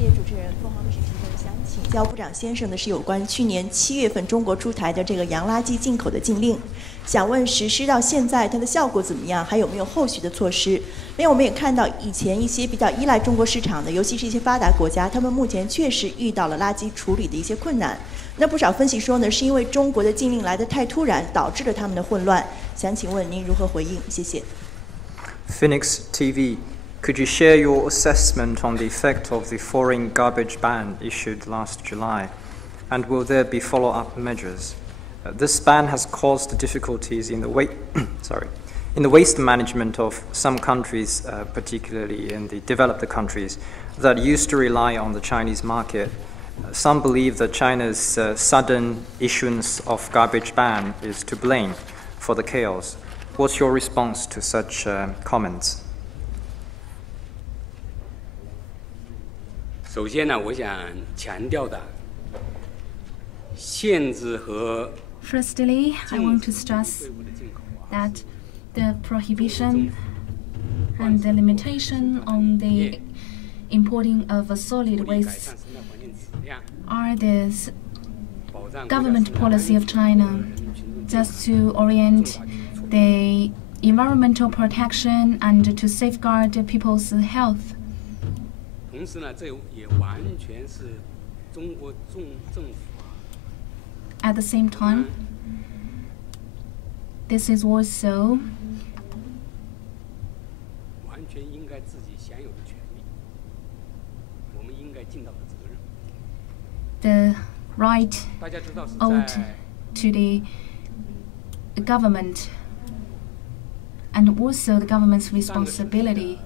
谢主持人，凤凰卫视提问想请教部长先生的是有关去年7月份中国出台的这个洋垃圾进口的禁令，想问实施到现在它的效果怎么样，还有没有后续的措施？另外我们也看到以前一些比较依赖中国市场的，尤其是一些发达国家，他们目前确实遇到了垃圾处理的一些困难。那不少分析说呢，是因为中国的禁令来得太突然，导致了他们的混乱。想请问您如何回应？谢谢。Phoenix TV. Could you share your assessment on the effect of the foreign garbage ban issued last July? And will there be follow-up measures? This ban has caused difficulties in the waste management of some countries, particularly in the developed countries, that used to rely on the Chinese market. Some believe that China's sudden issuance of garbage ban is to blame for the chaos. What's your response to such comments? 首先呢，我想强调的，限制和 Firstly, I want to stress that the prohibition and the limitation on the importing of solid waste are the government policy of China just to orient the environmental protection and to safeguard people's health. 同时呢，这也完全是中国政府 At the same time, this is also 完全应该自己享有的权利，我们应该尽到的责任。 the right 大家知道是 owed 在 to the government and also the government's responsibility.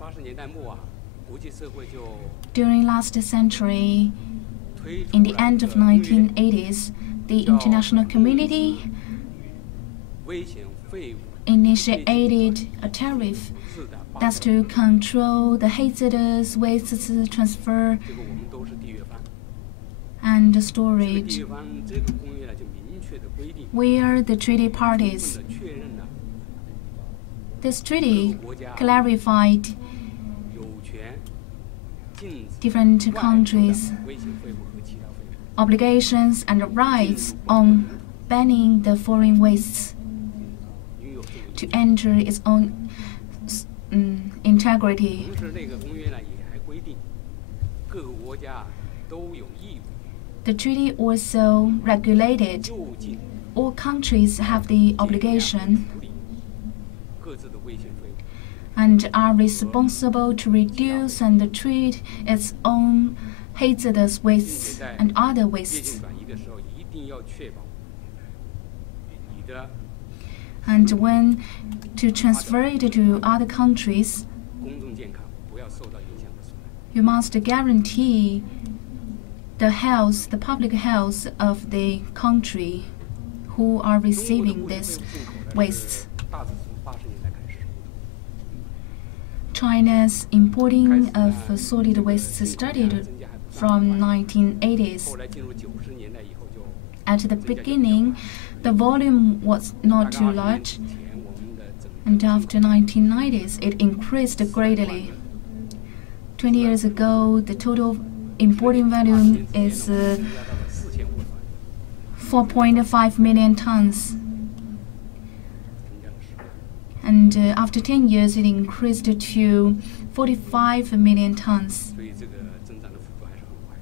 80年代末啊，国际社会就 During last century, 推出 in the end of 了 1980s, the international community 危险废物 initiated a tariff 制的 that's to control the hazardous wastes transfer 这个我们都是缔约方。 and 缔 storage. 约方这个公约呢，就明确的规定， We are the treaty 充 parties. 分的确认了 This treaty clarified 有权禁止 different 外国的 countries' 危险废物和其他废物。 obligations and rights on banning the foreign wastes 拥有这个 to enter its own integrity. 同时，那个公约呢也还规定，各个国家都有义务 The treaty also regulated 就近 all countries have the obligation 处理各自的危险废物。 and are responsible to reduce and treat its own hazardous wastes and other 越 wastes. 境转移的时候，一定要确保你的 And when to transfer it to other countries, 公众健康不要受到影响和损害。 you must guarantee the health, the public health of the country who are 中国的 receiving 污水 these 废物进口呢 wastes. 大致从80年代开始， China's importing of solid wastes started from 1980s. 后来进入90年代以后就 At the beginning, the volume was 大 not 概 too 20年 large, 之前，我们的整个 and after 1990s, it increased greatly. 20 years ago, the total importing volume is 增加到了4500万， 4.5 million tons. 增加了10倍。 And after 10 years, it increased to 45 million tons. 所以这个增长的幅度还是很快。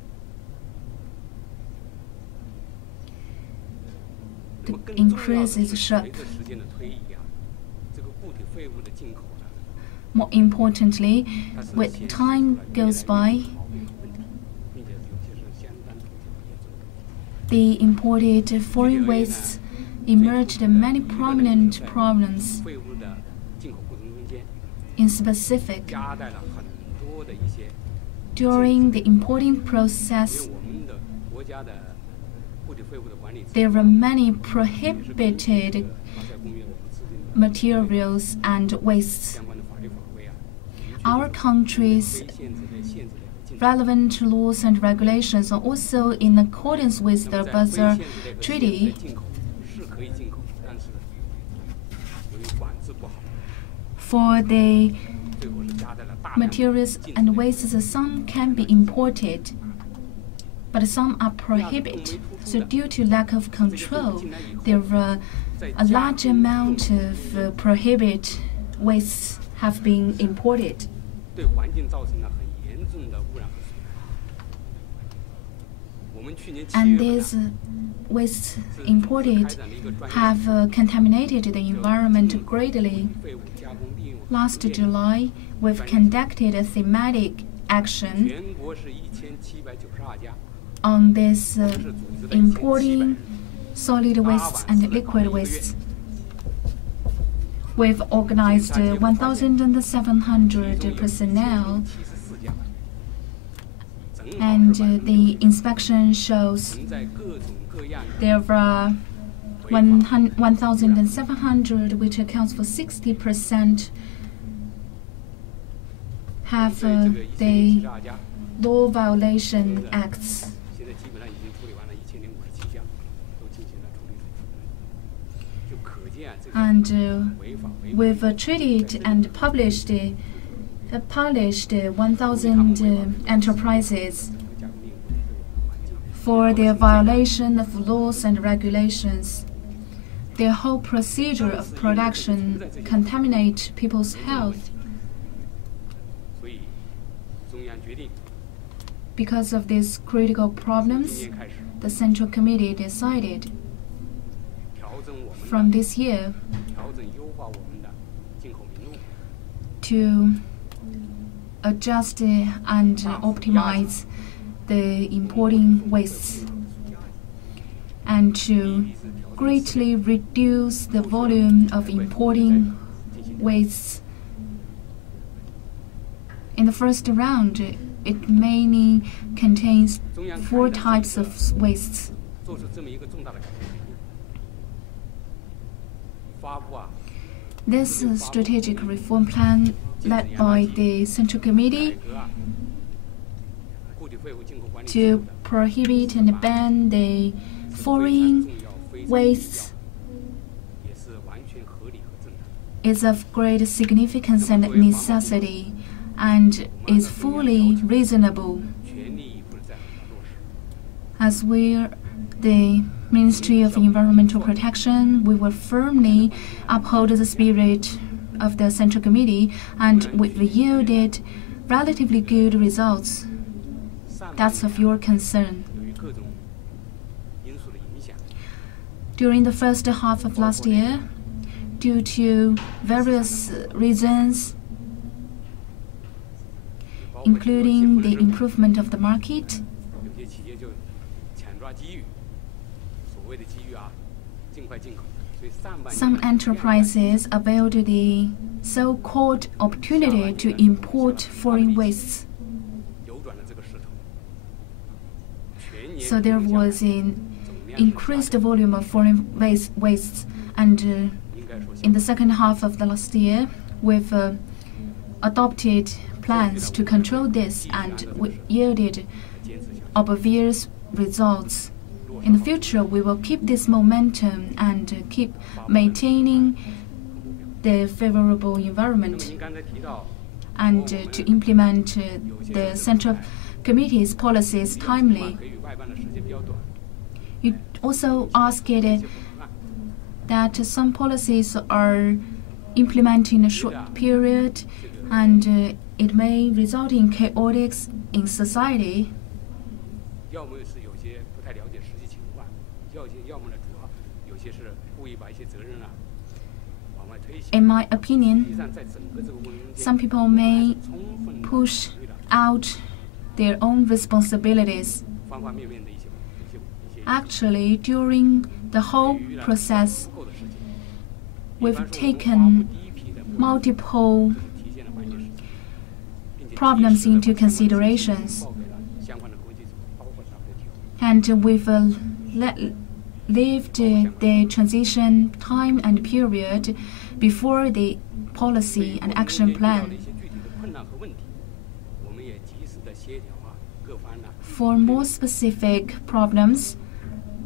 那 The 么更重要的 increase 是 is 随 sharp. 着时间的推移啊，这个固体废物的进口呢， More importantly, 它是 with 显示出 time 了越来 goes 越 by, 好的一个问题，并且有些是相当突出和严重的。 the imported foreign wastes emerged many prominent problems 废物的进口过程中间， in specific. 夹带了很多的一些， During the importing 因 process, 为我们的国家的固体废物的管理制度 there were many 也是根据 prohibited 巴塞公约我们制定的 materials and wastes. 相关的法律法规啊， Our country's 非限制类限制类的进口。 relevant laws and regulations are also in accordance with 那 the 么在 Basel 非限制类和限制类 Treaty. 进口是可以进口，但是由于管制不好， For the 最后是夹带了 materials and wastes, some can be imported, but some are prohibited. So due to lack of control, there are a large amount of prohibited wastes have been imported. 对环境造成了很严重的污染和损害。我们去年7 And 月份 these wastes imported have contaminated the environment greatly. 废物加工利用 Last July, we've conducted a thematic action 全国是1792家， on this 是组织的 importing solid wastes and liquid wastes. We've organized 1,700 personnel, 74家， and the inspection shows 存在各种各样的 there are 1,700, which accounts for 60%, have 这个 the 1792家， law violation acts. 现在基本上已经处理完了1057家，都进行了处理手续，就可见这个 And 违法违规。 we've treated and published 1,000 enterprises 加工利用对环境 for their violation of laws and regulations. Their whole procedure of production contaminate people's health. 所以中央决定 Because of these critical 今 problems, 年开始 the Central Committee decided 调整我们 from 的 this year 调整优化我们的进口名录， to adjust and optimize the importing wastes and to greatly reduce the volume of importing wastes. In the first round, it mainly contains 中央 4 看的 types 这 of 个 wastes. 做出这么一个重大的改变，发布啊 This strategic reform plan, led by the Central 改 Committee 革啊固体废物进口管理制 to 度的 prohibit and ban the 非常 foreign 重要、非常必 wastes 要，也是完全合理和正当。 is of great significance and necessity and is fully reasonable. 全力以赴的在落实。 As we're the Ministry of Environmental Protection, we will firmly uphold the spirit of the Central Committee, and we've yielded relatively good results. 上 That's of your concern. 由于各种因素的影响， During the first half of last year, due to various reasons, 包括 including the 有些 improvement of the market, 有些企业就抢抓机遇，所谓的机遇啊，尽快进口。所以上半年 some enterprises availed the so-called opportunity to import foreign wastes. 扭转了这个势头。全年 So there was an 总量 increased volume of foreign wastes, and 应该说 in the second half of the last year, we've adopted plans to control this, and we yielded 坚持下去。 obvious results. In the future, we will keep this momentum and keep maintaining the favorable 那么 environment 您刚才提到， and to implement the Central Committee's policies 计划 timely. 给予外办的时间比较短， You also asked 这些 it 补充案 that some policies are implemented in a short period, and it may result in chaotics in society. 要么是有些不太了解实际情况，要么呢主要有些是故意把一些责任啊往外推卸。 In my 实际 opinion, 上，在整个这个过程中间， some people may 充分地 push 考虑了 out their own responsibilities. 方方面面的一些 Actually, during the whole 给予了 process, 足够的时间。 we've 一般说我们发布 taken 第一批的 multiple 体现了环节时间，并且 problems 及时地 into 把相关的信息 considerations. 报给了相关的国际组织，包括 WTO。 And we've lived the transition time and period before the policy and action 遇到了 plan. 一些具体的困难和问题，我们也及时的协调啊各方呢。 For more specific problems,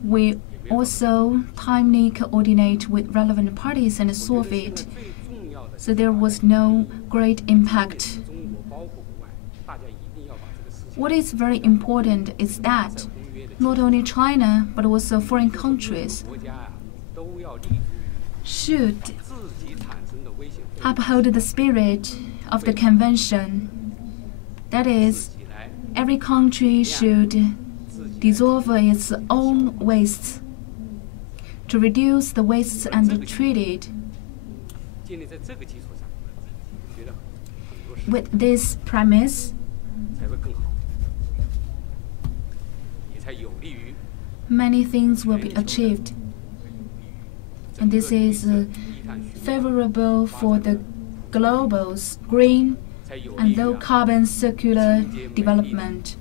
we also timely coordinate with relevant parties and solve it. 最重要的 So there was no great impact 中国 What is very important is that not only China, but also foreign countries should uphold the spirit of the convention. That is, every country should dissolve its own wastes to reduce the wastes and treat it. With this premise, many things will be achieved, and this is favorable for the global green and low-carbon circular development,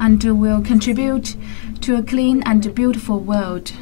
and will contribute to a clean and beautiful world.